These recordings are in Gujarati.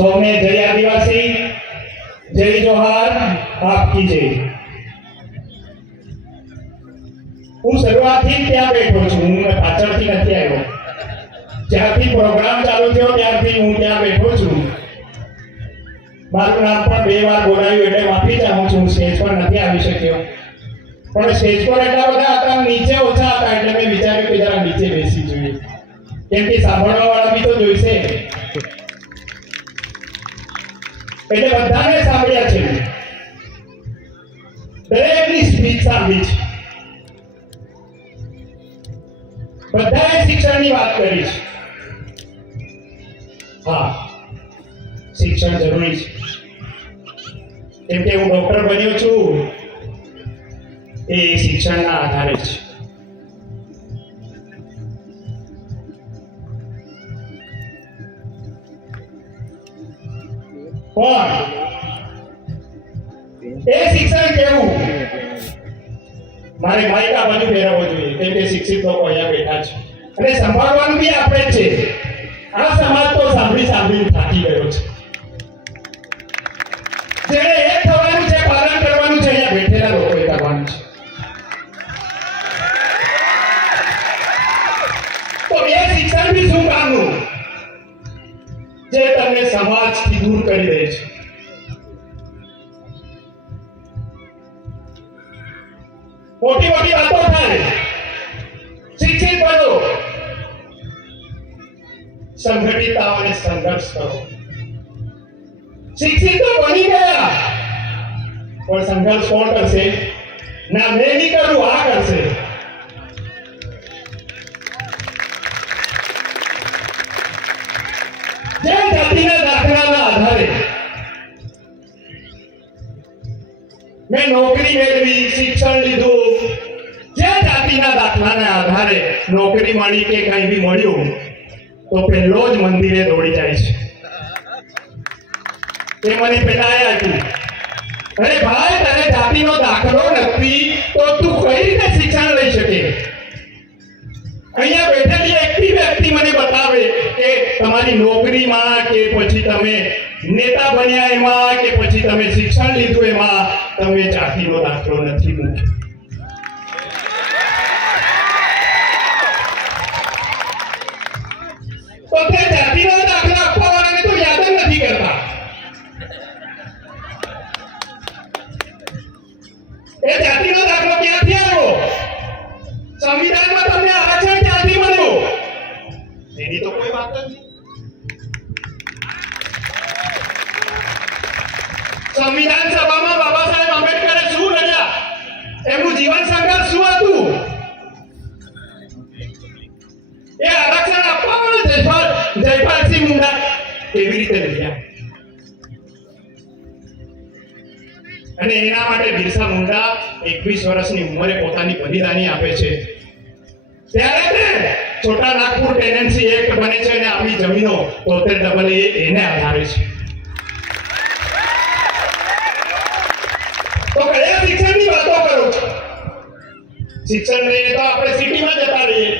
સૌને જય આદિવાસી, જય જોહાર, આપકી જય। હું શરૂઆતથી ત્યાં બેઠો છું, હું પાછળથી નથી આવ્યો। જ્યારથી પ્રોગ્રામ ચાલુ થયો ત્યારથી હું ત્યાં બેઠો છું। મારું નામ પણ 2 વાર બોલાયું એટલે માફી ચાહું છું, સ્ટેજ પર નથી આવી શક્યો। પણ સ્ટેજ પર એટલા બધા હતા, નીચે ઓછા હતા એટલે મેં વિચાર્યું કે જરા નીચે બેસી જોઈએ, કેમ કે સાંભળવા વાળા બી તો જોઈશે। એટલે બધાને સાંભળ્યા છે, દરેકની સ્પીચ સાંભળી છે, બધાએ શિક્ષણની વાત કરી છે। હા, શિક્ષણ જરૂરી છે, કેમ કે હું ડોક્ટર બન્યો છું એ શિક્ષણના આધારે છે। પણ એ શિક્ષણ કેવું, મારે માઇક આ બાજુ ફેરવવો જોઈએ, કેમ કે શિક્ષિત લોકો અહીંયા બેઠા છે અને સંભાળવાનું બી આપણે જ છે। આ સમાજ તો સાંભળી સાંભળીને થાકી ગયો છે। જેને એ થવાનું છે, પાલન કરવાનું છે, અહીંયા બેઠેલા લોકોએ કરવાનું છે। તો એ શિક્ષણ બી શું કામનું, જે તમને સમાજથી દૂર કરી દે છે। મોટી મોટી વાતો થાય, શિક્ષિત બનો, સંગઠિત અને સંઘર્ષ કરો। શિક્ષિત તો બની ગયા, પણ સંઘર્ષ કોણ કરશે? ના મેં નહીં કરું, આ કરશે। જે જાતિના દાખલાના આધારે મેં નોકરી મેળવી, શિક્ષણ લીધું, જે જાતિના દાખલાના આધારે નોકરી મળી કે કંઈ બી મળ્યું તો પહેલો જ મંદિરે દોડી જાય છે। એ મને પેલા હતું, અરે ભાઈ તને જાતિનો દાખલો નથી તો તું કઈ રીતે શિક્ષણ લઈ શકે? અહીંયા બેઠેલી એકથી વ્યક્તિ મને બતાવે કે તમારી નોકરીમાં કે પછી તમે નેતા બન્યા એમાં કે પછી તમે શિક્ષણ લીધું એમાં તમે જાતિનો દાખલો નથી મૂક્યો। તો તે જાતિનો દાખલો આપવા વાળાને તો યાદ જ નથી કરતા। એ જાતિનો દાખલો ક્યાંથી આવ્યો? સંવિધાનમાં તમને આરક્ષણ ક્યાંથી મળ્યું? એની તો કોઈ વાત નથી। સંવિધાન સભામાં બાબા સાહેબ આંબેડકરે શું લડ્યા, એમનું જીવન સંઘર્ષ શું હતું? એ આરક્ષણ આપવા માટે જયપાલસિંહ મુંડા કેવી રીતે લડ્યા, અને એના માટે બિરસા મુંડા 21 વર્ષની ઉંમરે પોતાની બલિદાની આપે છે। ત્યારે છોટા નાગપુર ટેનન્સી એક્ટ બને છે અને આપણી જમીનો 73AA એને આધારે છે। તો કયા શિક્ષણની વાતો કરો છો? શિક્ષણ લઈને તો આપણે સિટીમાં જતા રહીએ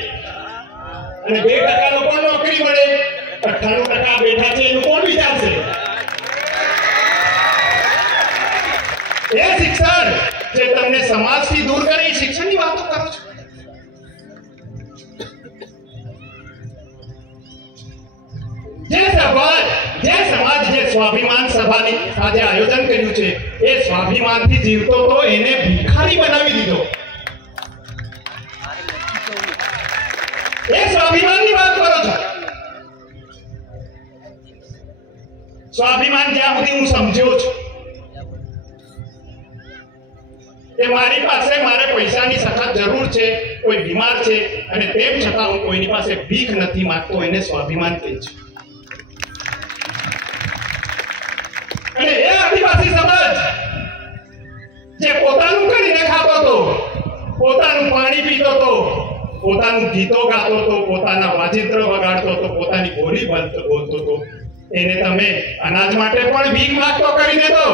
અને 2% લોકો નોકરી મળે, 98% બેઠા છે એનું કોણ વિચારશે? એ શિક્ષણ જે તમને સમાજથી દૂર કરે એ શિક્ષણની વાતો કરો છો? જે સમાજ જે સ્વાભિમાન સભાની આજે આયોજન કર્યું છે એ સ્વાભિમાનથી જીવતો તો એને ભિખારી બનાવી દીધો। એ સ્વાભિમાનની વાત કરો છો? સ્વાભિમાન જ્યાં સુધી હું સમજ્યો છું કે મારી પાસે મારે પૈસાની સખત જરૂર છે, કોઈ બીમાર છે અને તેમ છતાં હું કોઈની પાસે ભીખ નથી માંગતો, એને સ્વાભિમાન કહે છે। અને એ આદિવાસી સમાજ જે પોતાનું કરીને ખાતો હતો, પોતાનું પાણી પીતો હતો, પોતાનું ગીતો ગાતો હતો, પોતાના વાજિંત્ર વગાડતો હતો, પોતાની બોલી બોલતો હતો, એને તમે અનાજ માટે પણ ભીખ માંગતો કરી દેતો,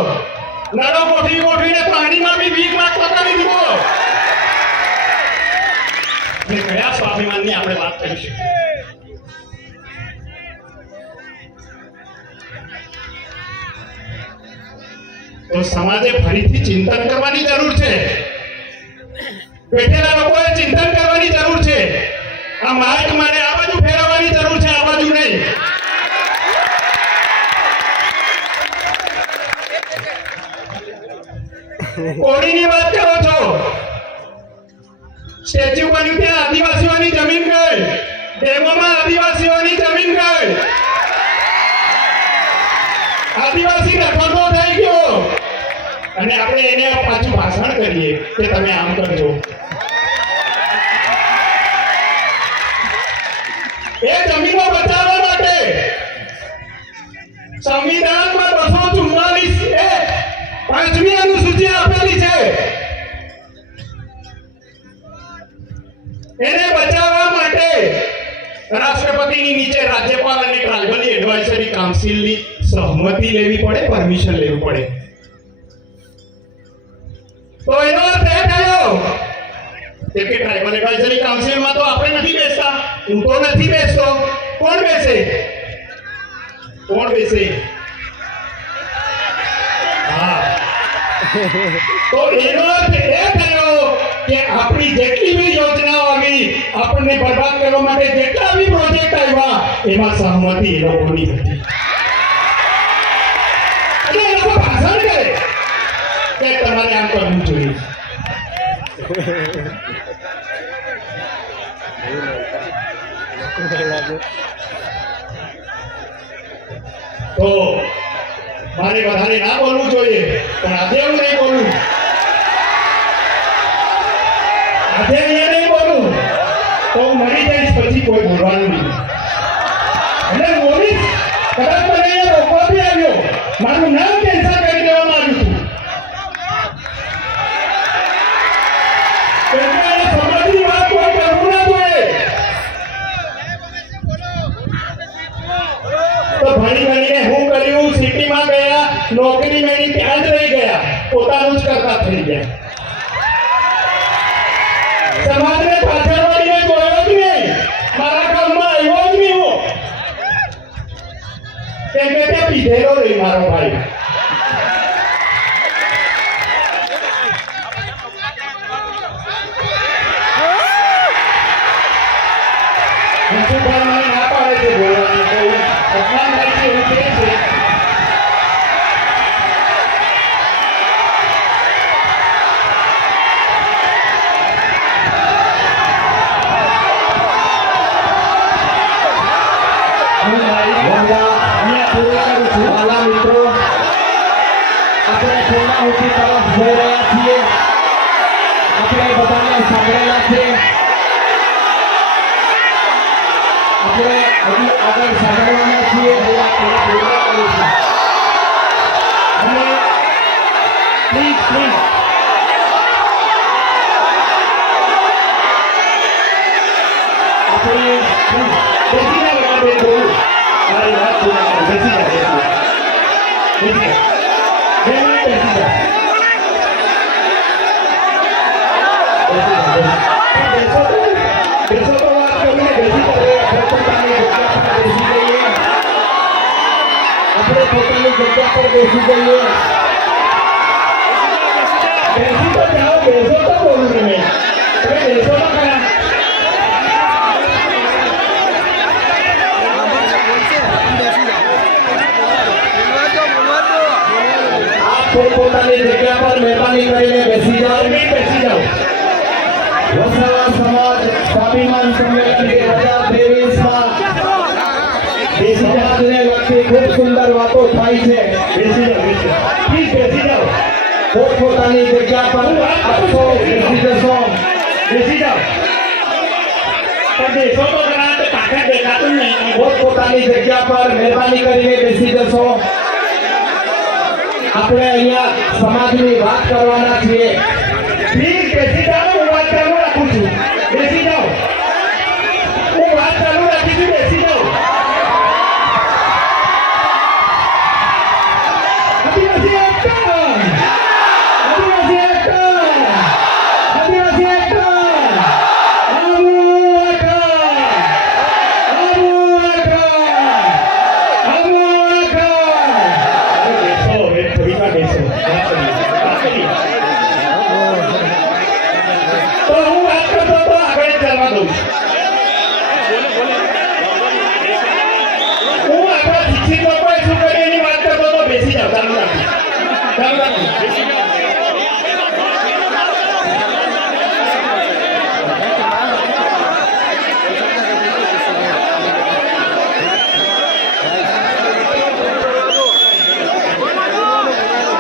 નળો ગોઠવીને પાણીમાં બી ભીખ માંગતો કરી દીધો। અને કયા સ્વાભિમાનની આપણે વાત કરીશું? તો સમાજે ફરીથી ચિંતન કરવાની જરૂર છે. બેઠેલા લોકોએ ચિંતન કરવાની જરૂર છે. આ માઇક મારે આ બાજુ ફેરવવાની જરૂર છે, આ બાજુ નહીં. કોણીની વાત કરો છો, સ્ટેચ્યુ બન્યું ત્યાં આદિવાસીઓની જમીન ગઈ, ડેમોમાં આદિવાસીઓની જમીન ગઈ, આદિવાસી રખડતો થઈ ગયો, અને આપણે એને પાછું ભાષણ કરીએ કે તમે આમ કરજો. એ જમીનો બચાવવા માટે સંવિધાનમાં 244 પાંચમી અનુસૂચિ આપેલી છે. એને બચાવવા માટે રાષ્ટ્રપતિની નીચે રાજ્યપાલ અને ટ્રાઇબલ એડવાઇઝરી કાઉન્સિલની સહમતિ લેવી પડે, પરમિશન લેવી પડે. તો એનો અર્થ એ થયો કે ટ્રાઇબલ એડવાઇઝરી કાઉન્સિલમાં તો આપણે નથી બેસતા, હું તો નથી બેસતો. કોણ બેસે? કોણ બેસે? હા, તો એનો અર્થ એ થયો કે આપણી જેટલી બી યોજનાઓ આવી, આપણને બરબાદ કરવા માટે જેટલા બી પ્રોજેક્ટ આવ્યા, એમાં સહમતિ એ લોકોની હતી. એટલે એ લોકો ભાષણ કરે કે તમારે આમ કરવું જોઈએ. તો મારે વધારે ના બોલવું જોઈએ, પણ આજે હું નહીં બોલું. આજે અહીંયા નહીં બોલું તો હું મરી જઈશ, પછી કોઈ બોલવાનું નહીં. એટલે બોલીશ, કદાચ મને અહીંયા રોકવા બી આવ્યો, મારું નામ કેન્સલ કરી દેવામાં આવ્યું હતું. સમાજની વાત કોઈ કરવું ના જોઈએ. તો ભણી ભણીને હું કર્યું, સિટીમાં ગયા, નોકરી મેળવી, ત્યાં જ રહી ગયા, પોતાનું જ કરતા થઈ ગયા. સમાજને પાછળ વળીને જોયો જ નહીં, મારા કામમાં આવ્યો જ નહીં હું. કેમ કે ત્યાં પીધેલો રહી મારો ભાઈ. મને ના પાડે છે બોલવાની, અપમાન થાય છે એવું કહે છે. મિત્રો, આપણે પૂર્ણાહુતિ તરફ જઈ રહ્યા છીએ. આપણે બધાને સાંભળેલા છે, આપણે હજી આગળ સાંભળવાના છીએ. અને પ્લીઝ પ્લીઝ આપણે બેસી જાઓ. બેન બોલું, મારી વાત પૂર્ણ બેસી જાઓ. બેસી જાઓ. બેસી જાઓ. બેસો તો વાત કરીને બેસી જઈએ. આપણે પોતાની જગ્યા પર બેસી જઈએ. બેસી તો જાઓ, બેસો તો બોલું તમે. તમે બેસો તો ખરા. પોતાની જગ્યા પર મહેરબાની કરીને બેસી જાઓ. બેસી જાઓ. વસાવા સમાજ સ્વાભિમાન સંમેલન 2023માં સમાજને લગતી ખૂબ સુંદર વાતો થાય છે. બેસી જાઓ. પ્લીઝ બેસી જાઓ. પોતપોતાની જગ્યા પર આપશો, બેસી જશો. બેસી જાઓ. બેસો તો ખરા, તો કાકા દેખાતું નહીં. પોતપોતાની જગ્યા પર મહેરબાની કરીને બેસી જશો. આપણે અહીંયા સમાજની વાત કરવાના છીએ. પ્લીઝ બેસી જાઓ. હું વાત ચાલુ રાખું છું. બેસી જાઓ. હું વાત ચાલુ રાખી છું. બેસી જાઓ. આદિવાસી એકતા! આદિવાસી એકતા! આદિવાસી એકતા! આવું એકતા! આવું એકતા! આવું એકતા! ચાલો રાખો.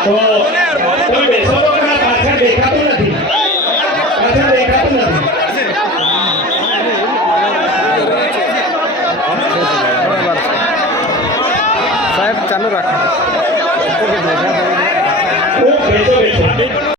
તો તમે બેસો તો ખરા, પાછળ દેખાતું નથી, પાછળ દેખાતું નથી. સાહેબ ચાલુ રાખો. બેસો બેસો